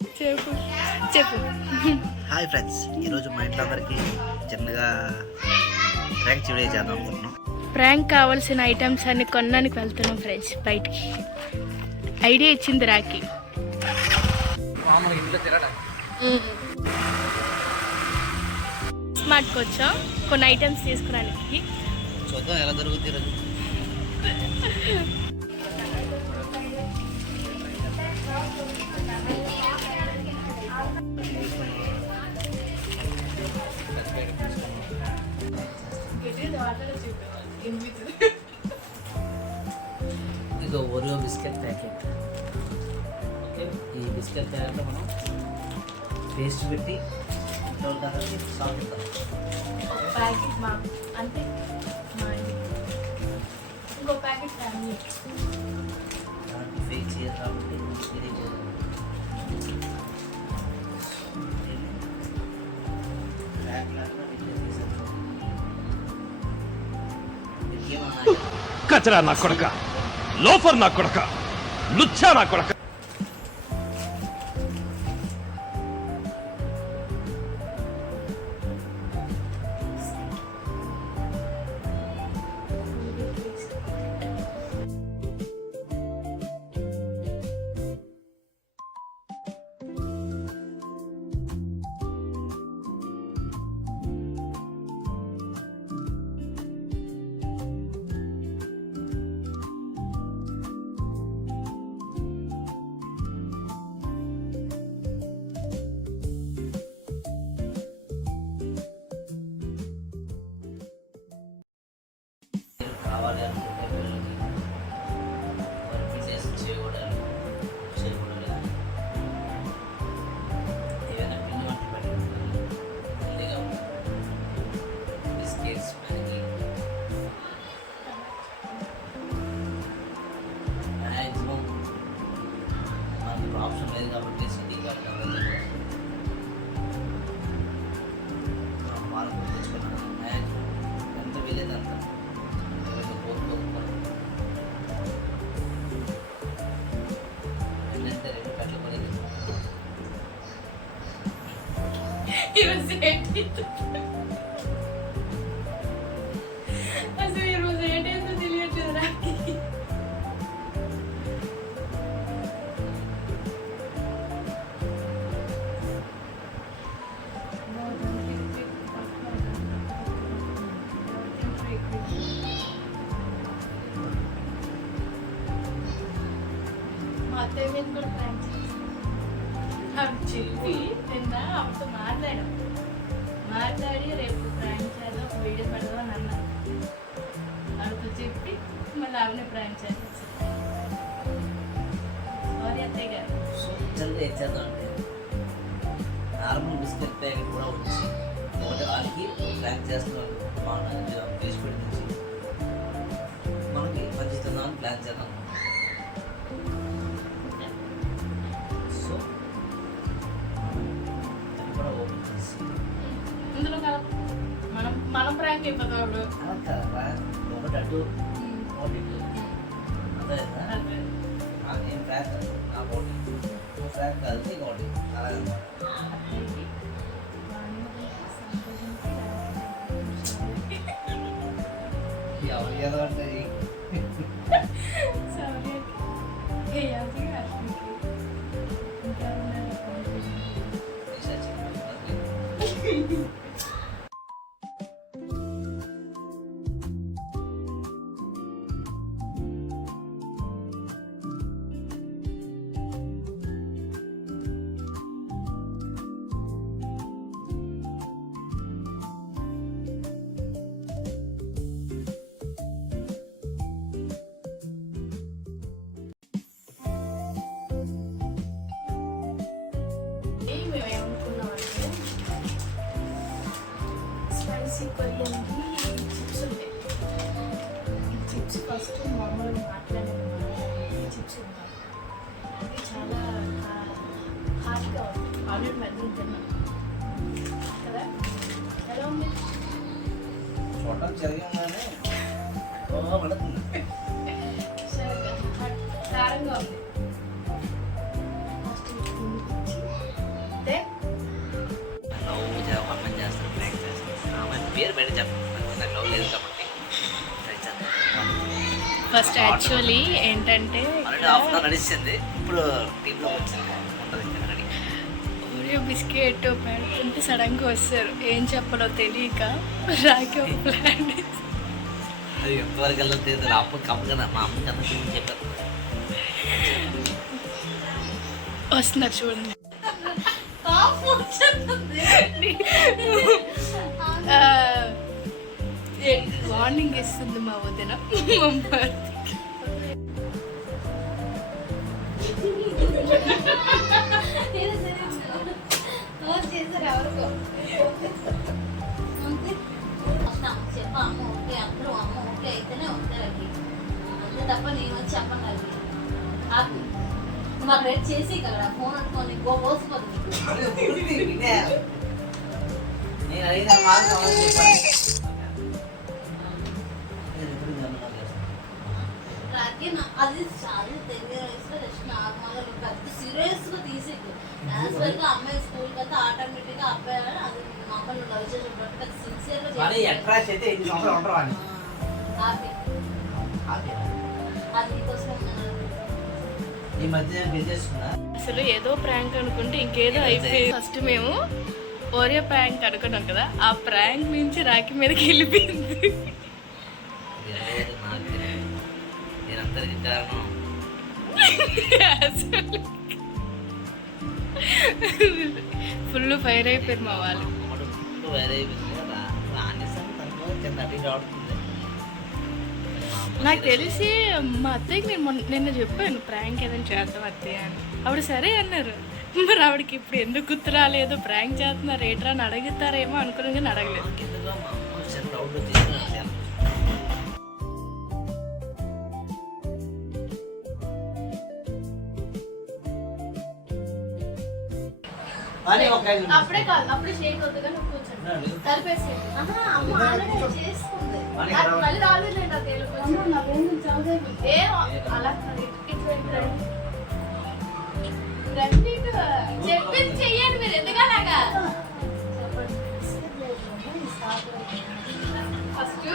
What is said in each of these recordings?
చెప్పు చెప్పు. Hi friends, ఈరోజు మా ఇంట్లో అందరికీ చిన్నగా ప్రాంక్ వీడియో చేద్దాం అనుకుంటున్నాం. ప్రాంక్ కావాల్సిన ఐటమ్స్ అన్ని కొనడానికి వెళ్తున్నాం ఫ్రెండ్స్ బయటికి. ఐడియా ఇచ్చింది రాకి. స్మార్ట్కి వచ్చాం కొన్ని ఐటమ్స్ తీసుకురానికి. చూద్దాం ఎలా జరుగుతుంది ఈరోజు. ఇది ఓరియో బిస్కెట్ ప్యాకెట్. ఓకే, ఈ బిస్కెట్ ప్యాకెట్లో మనం పేస్ట్ పెట్టి సాల్ట్ ఇద్దాం. ప్యాకెట్ మా అంటే ఇంకో ప్యాకెట్ ఫ్యామిలీ దాంట్లో ఫేక్ చేయాలి కాబట్టి ఇది కచరా నా కొడక, లోఫర్ నా కొడక, లుచ్చా నా కొడక. కావాలి అనుకుంటే పిల్లలకి వర్క్ చేసి చేయకూడదు ఏదైనా పిండి వంట పెట్టుకుంటారు హెల్దీగా బిస్కెట్స్ మనకి మ్యాక్సిమం మనకు ఆప్షన్ లేదు కాబట్టి సిటీ కాబట్టి వాళ్ళకు తెచ్చుకున్నాను. మ్యాక్సిమం ఎంత వీలైతే అంత అసలు ఈరోజు ఏంటో తెలియట్లేదు రాకి. మా అత్తయ్య మీద కూడా ప్రాంక్ చెప్పి నిన్న ఆమెతో మాట్లాడి రేపు ప్రాంక్ చేద్దాం, ఒక వీడియో పెడదాం అని అన్నారు. ఆమెతో చెప్పి మళ్ళీ ఆమెనే ప్రాంక్ చేద్దాం. సారీ అత్తయ్య గారు. జల్దీ ఇచ్చేద్దాం అంటే నార్మల్ బిస్కెట్ ప్యాకెట్ కూడా వచ్చి ఒకటి వాళ్ళకి ప్లాన్ చేస్తున్నారు. ఫేస్ పెట్టి నుంచి మనకి పంచుతుందామని ప్లాన్ చేద్దాం. సో అది కూడా ఓపెన్ చేసి ఇందులో కదా మనం ప్రాంక్ అయిపోతాం. అలా కదా ఒకటి అటు ఒకటి ఇటు అర్థమైందా? నేను ఫ్రాక్ నా ఒకటి ఫ్రాక్ కాదు ఇంకోటి అలాగనమాట. ఎవరు ఏదో ఉంటాయి. స్పైసీ కొరియండి చిప్స్ ఉంటాయి. ఈ చిప్స్ ఫస్ట్ మామూలుగా మాట్లాడాను. చిప్స్ ఉంటాయి, అది చాలా హార్డ్గా ఉంది. ఆల్రెడీ మెదడు తిన్నాను కదా. ఎలా ఉంది? చూడటం జరిగిందని పడుతుంది. కారంగా ఉంది. పేరు బయట చెప్పండి, నాకు లవ్ లేదు కాబట్టి ట్రై చేద్దాం. ఫస్ట్ యాక్చువల్లీ ఏంటంటే ఆల్రెడీ హాఫ్ అన్ అవర్ నడిచింది, ఇప్పుడు టీంలో వచ్చింది ఉంటుంది ఇంకా రెడీ. ఓరియో బిస్కెట్ పెడుతుంటే సడన్గా వస్తారు, ఏం చెప్పాలో తెలియక రాకి ఒక ప్లాన్ అది ఎంతవరకు వెళ్ళదు తెలియదు. అప్పకి అమ్మకన్నా మా అమ్మకి అంత గురించి చెప్పారు. వస్తున్నారు చూడండి. వార్నింగ్ ఇస్తుంది మా వదిన. తప్ప నేను వచ్చి చెప్పండి మాకు రెడీ చేసి కదా ఫోన్ అనుకోని పోసిపోతుంది. నేను అడిగిన మాట చెప్పండి. అది చాలా తెలియ వయసులో జస్ట్ నార్మల్గా పెద్ద సీరియస్గా తీసేది. యాక్చువల్గా అమ్మాయి స్కూల్కి వెళ్తే ఆటోమేటిక్గా అబ్బాయి అది మా అమ్మాయి లవ్ చేసేటప్పుడు పెద్ద సిన్సియర్గా అది కోసం ఈ మధ్య చేస్తున్నా అసలు ఏదో ప్రాంక్ అనుకుంటే ఇంకేదో అయిపోయింది. ఫస్ట్ మేము ఓరియో ప్రాంక్ అనుకున్నాం కదా, ఆ ప్రాంక్ నుంచి రాఖీ మీదకి వెళ్ళిపోయింది. నేను అందరికి కారణం ఫుల్ ఫైర్ అయిపోయారు మా వాళ్ళు. వేరే ఆడుతుంది. నాకు తెలిసి మా అత్తయ్యకి నేను నిన్న చెప్పాను ప్రాంక్ ఏదైనా చేద్దాం అత్తయ్య అని. ఆవిడ సరే అన్నారు. మరి ఆవిడకి ఇప్పుడు ఎందుకు గుర్తు రాలేదు, ప్రాంక్ చేస్తున్నారు ఏట్రా అని అడుగుతారేమో అనుకున్నాను కానీ అడగలేదు. ఎందుకో మా అమ్మ చిన్న డౌట్లో తీసుకున్నాను. అప్పుడే కాదు, అప్పుడే చేయకొద్దు కానీ కూర్చోండి కలిపేసి. అమ్మ ఆల్రెడీ చేసుకుంది. మళ్ళీ రాలేదు అలా చెప్పింది చెయ్యండి మీరు ఎందుకలాగా. ఫస్ట్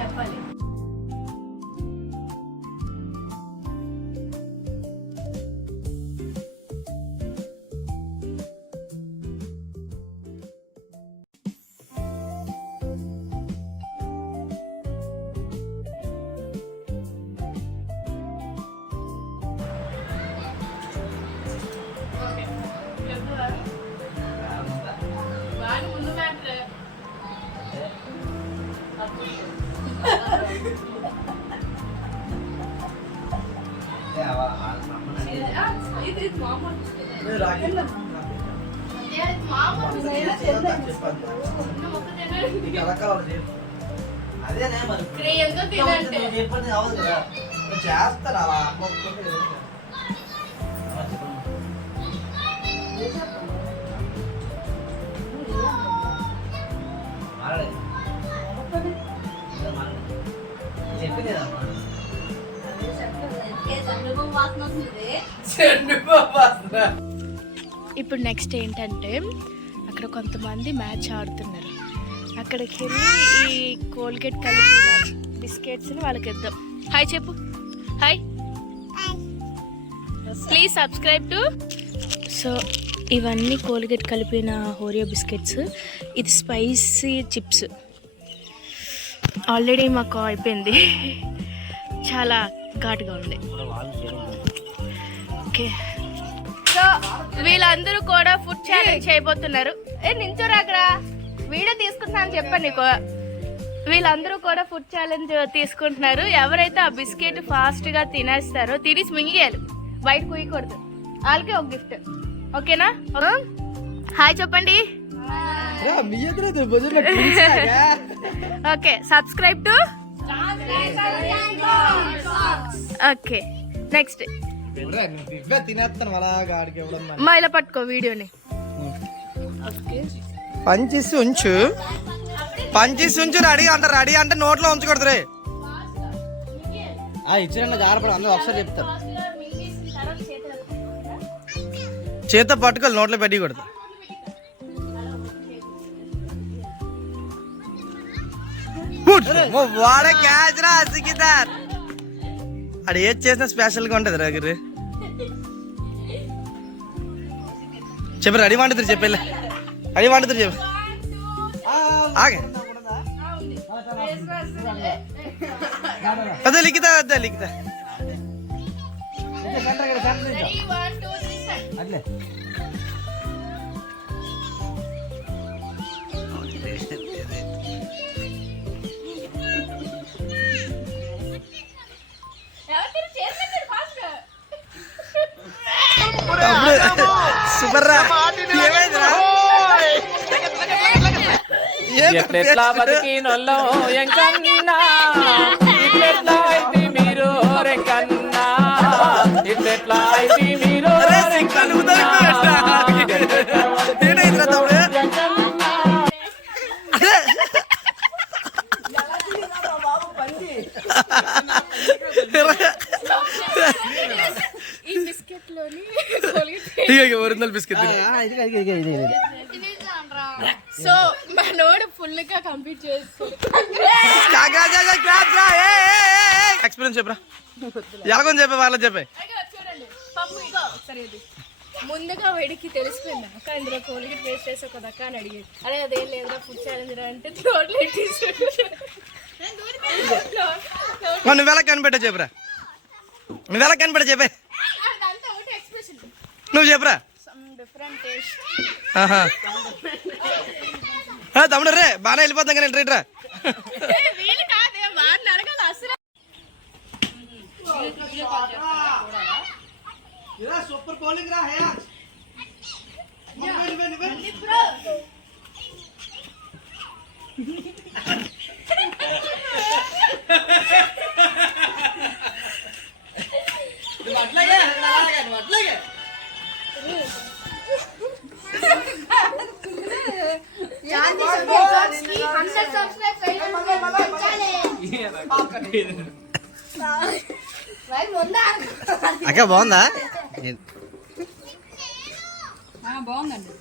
చెప్పాలి. వాడి ముందు మ్యాటర్ ఇది మామూలు అదేనే మరి ఎంతో తినంటే చెప్పండి అవ్వదు కదా చేస్తారా అమ్మ చెప్పింది ఇప్పుడు నెక్స్ట్ ఏంటంటే అక్కడ కొంతమంది మ్యాచ్ ఆడుతున్నారు. అక్కడికి వెళ్ళి ఈ కోల్గేట్ కలిపిన బిస్కెట్స్ని వాళ్ళకి ఇద్దాం. హాయ్ చెప్పు. Hi, please subscribe to. So ఇవన్నీ కోల్గేట్ కలిపిన ఓరియో బిస్కెట్స్. ఇది స్పైసీ చిప్స్. ఆల్రెడీ మాకు అయిపోయింది, చాలా ఘాటుగా ఉంది. ఓకే, సో వీళ్ళందరూ కూడా ఫుడ్ ఛాలెంజ్ చేయబోతున్నారు. నించోరా అక్కడ వీడియో తీసుకుంటున్నా అని చెప్పాను నీకు. వీళ్ళందరూ కూడా ఫుడ్ ఛాలెంజ్ తీసుకుంటున్నారు. ఎవరైతే ఆ బిస్కెట్ ఫాస్ట్గా తినేస్తారో తినేసి మింగేయాలి, బయట కుయ్యకూడదు. వాళ్ళకి ఒక గిఫ్ట్, ఓకేనా? హాయ్ చెప్పండి. Okay, subscribe to. Okay, next మా ఇలా పట్టుకో వీడియోని. పంచేసి ఉంచు, పంచేసి ఉంచు. రెడీ అంటే నోట్లో ఉంచకూడదు రే. ఇచ్చిన జారపడ అందరూ ఒకసారి చెప్తారు. ఫాస్ట్గా మింగేసిన తర్వాత చేతులు కట్టుకుంటా. చేత్తో పట్టుకోవాలి, నోట్లో పెట్టి కొడతా. వాడే క్యాచ్ రా సికిదార్. అక్కడ ఏది చేసినా స్పెషల్గా ఉంటుంది రాగిరి. చెప్పరు అడి వండుతారు చెప్పేళ్ళ అడి వండుతారు చెప్పు. ఆగే అదే లిఖితా అదే లిఖితా Ready, 1, 2, 3, start. అట్లే ఎవరికైనా చేసేయండి ఫాస్ట్గా. సూపర్ రా. ఏమైందిరా? ఎట్లా బతికినొల్లో ఎంకన్నా ఇట్లెట్లా అయితే మీరు రెక్కన్నా ఇట్లెట్లా అయితే మీరు అరే సింకల్ ఉదరిపోయా. ఏమైందిరా తమ్ముడు? అదే ఈ బిస్కెట్ లోని కోల్గేట్ ఇక ఒరిజినల్ బిస్కెట్ సో మనోడు ఫుల్ గా కంప్లీట్ చేస్తాడు. ఎక్స్పీరియన్స్ చెప్పరా, ఎలాగొని చెప్పే వాళ్ళని చెప్పే. చూడండి పప్పు ఇగో ఒకసారి ఇది ముందుగా వేడికి తెలిసిపోయింది అక్క ఇందులో కోల్గేట్ వేస్ట్ చేసి ఒక దక్క అని అడిగేది. అరే అదేం లేదురా ఫుడ్ ఛాలెంజ్ రా అంటే రోడ్లు నువ్వు ఎలా కనిపెట్టా చెప్పరా, నువ్వు ఎలా కనిపెట్టా చెప్పే, అదంతా ఒకటి ఎక్స్ప్రెషన్ నువ్వు చెప్పరా. Some different taste. తమ్ముడు రే బాగా వెళ్ళిపోతాం కానీ రైట్రా. వీలు కాదే వాడిని అడగాలి అసలు. సూపర్ బౌలింగ్ రా అక్క బాగుందా? బాగుందండి.